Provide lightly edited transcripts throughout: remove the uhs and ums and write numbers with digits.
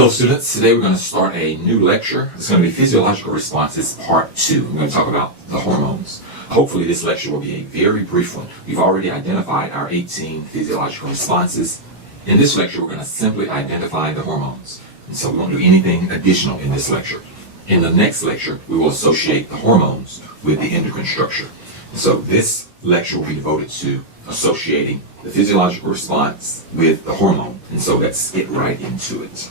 Hello students, today we're going to start a new lecture. It's going to be Physiological Responses Part 2. We're going to talk about the hormones. Hopefully this lecture will be a very brief one. We've already identified our 18 physiological responses. In this lecture we're going to simply identify the hormones. And so we won't do anything additional in this lecture. In the next lecture we will associate the hormones with the endocrine structure. So this lecture will be devoted to associating the physiological response with the hormone. And so let's get right into it.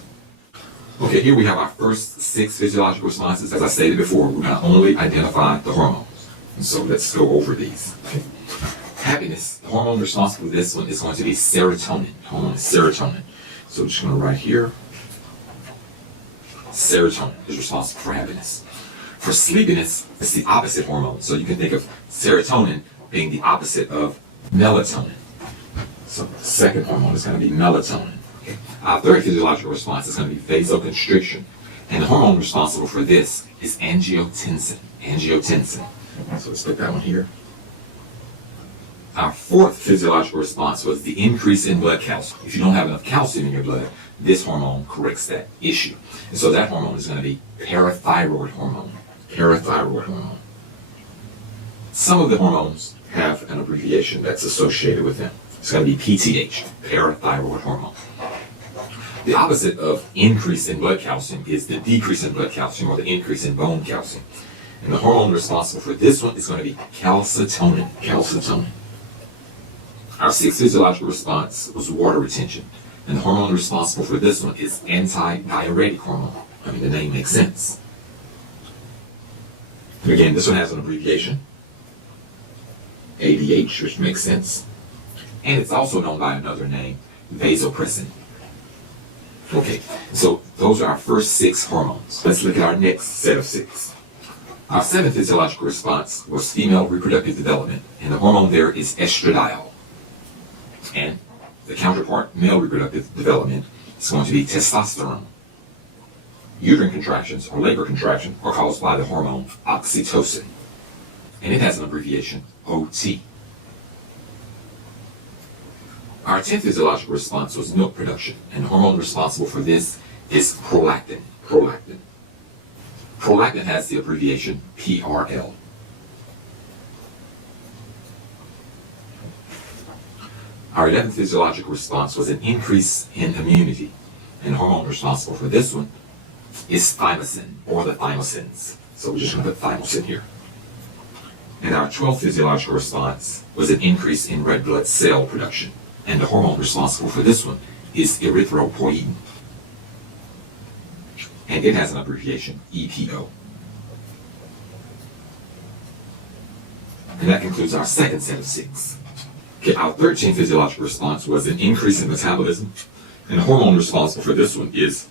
Okay, here we have our first 6 physiological responses. As I stated before, we're going to only identify the hormones. And so let's go over these. Okay. Happiness, the hormone responsible for this one is going to be serotonin. The hormone is serotonin. So I'm just going to write here, serotonin is responsible for happiness. For sleepiness, it's the opposite hormone. So you can think of serotonin being the opposite of melatonin. So the second hormone is going to be melatonin. Our third physiological response is going to be vasoconstriction. And the hormone responsible for this is angiotensin. Angiotensin. So let's put that one here. Our fourth physiological response was the increase in blood calcium. If you don't have enough calcium in your blood, this hormone corrects that issue. And so that hormone is going to be parathyroid hormone. Parathyroid hormone. Some of the hormones have an abbreviation that's associated with them. It's going to be PTH, parathyroid hormone. The opposite of increase in blood calcium is the decrease in blood calcium or the increase in bone calcium. And the hormone responsible for this one is going to be calcitonin. Calcitonin. Our sixth physiological response was water retention. And the hormone responsible for this one is antidiuretic hormone. I mean, the name makes sense. And again, this one has an abbreviation, ADH, which makes sense. And it's also known by another name, vasopressin. Okay, so those are our first 6 hormones. Let's look at our next set of 6. Our seventh physiological response was female reproductive development, and the hormone there is estradiol. And the counterpart, male reproductive development, is going to be testosterone. Uterine contractions or labor contraction are caused by the hormone oxytocin, and it has an abbreviation, OT. Our 10th physiological response was milk production, and the hormone responsible for this is prolactin. Prolactin. Prolactin has the abbreviation PRL. Our 11th physiological response was an increase in immunity, and the hormone responsible for this one is thymosin, or the thymosins. So we're just going to put thymosin here. And our 12th physiological response was an increase in red blood cell production. And the hormone responsible for this one is erythropoietin. And it has an abbreviation, EPO. And that concludes our second set of 6. Okay, our 13th physiological response was an increase in metabolism. And the hormone responsible for this one is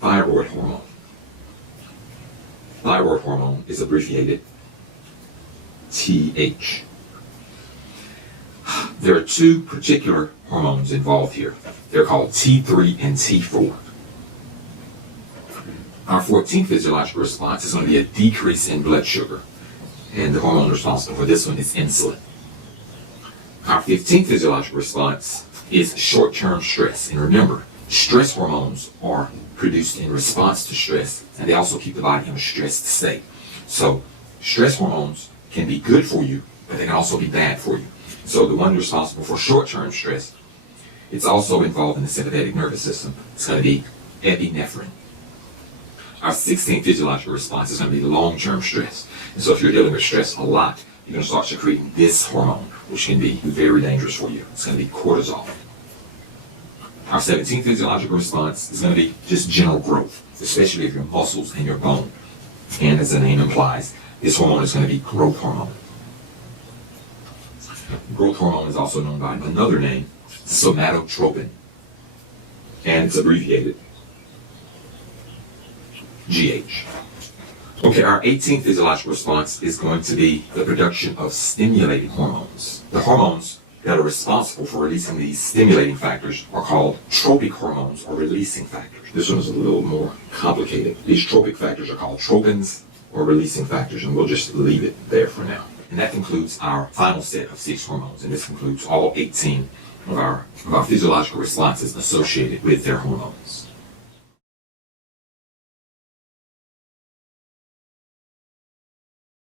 thyroid hormone. Thyroid hormone is abbreviated TH. There are 2 particular hormones involved here. They're called T3 and T4. Our 14th physiological response is going to be a decrease in blood sugar, and the hormone responsible for this one is insulin. Our 15th physiological response is short-term stress. And remember, stress hormones are produced in response to stress, and they also keep the body in a stressed state. So stress hormones can be good for you, but they can also be bad for you. So the one responsible for short-term stress, it's also involved in the sympathetic nervous system. It's going to be epinephrine. Our 16th physiological response is going to be long-term stress. And so if you're dealing with stress a lot, you're going to start secreting this hormone, which can be very dangerous for you. It's going to be cortisol. Our 17th physiological response is going to be just general growth, especially of your muscles and your bone. And as the name implies, this hormone is going to be growth hormone. Growth hormone is also known by another name, somatotropin, and it's abbreviated GH. Okay, our 18th physiological response is going to be the production of stimulating hormones. The hormones that are responsible for releasing these stimulating factors are called tropic hormones or releasing factors. This one is a little more complicated. These tropic factors are called tropins or releasing factors, and we'll just leave it there for now. And that concludes our final set of 6 hormones, and this concludes all 18 of our physiological responses associated with their hormones.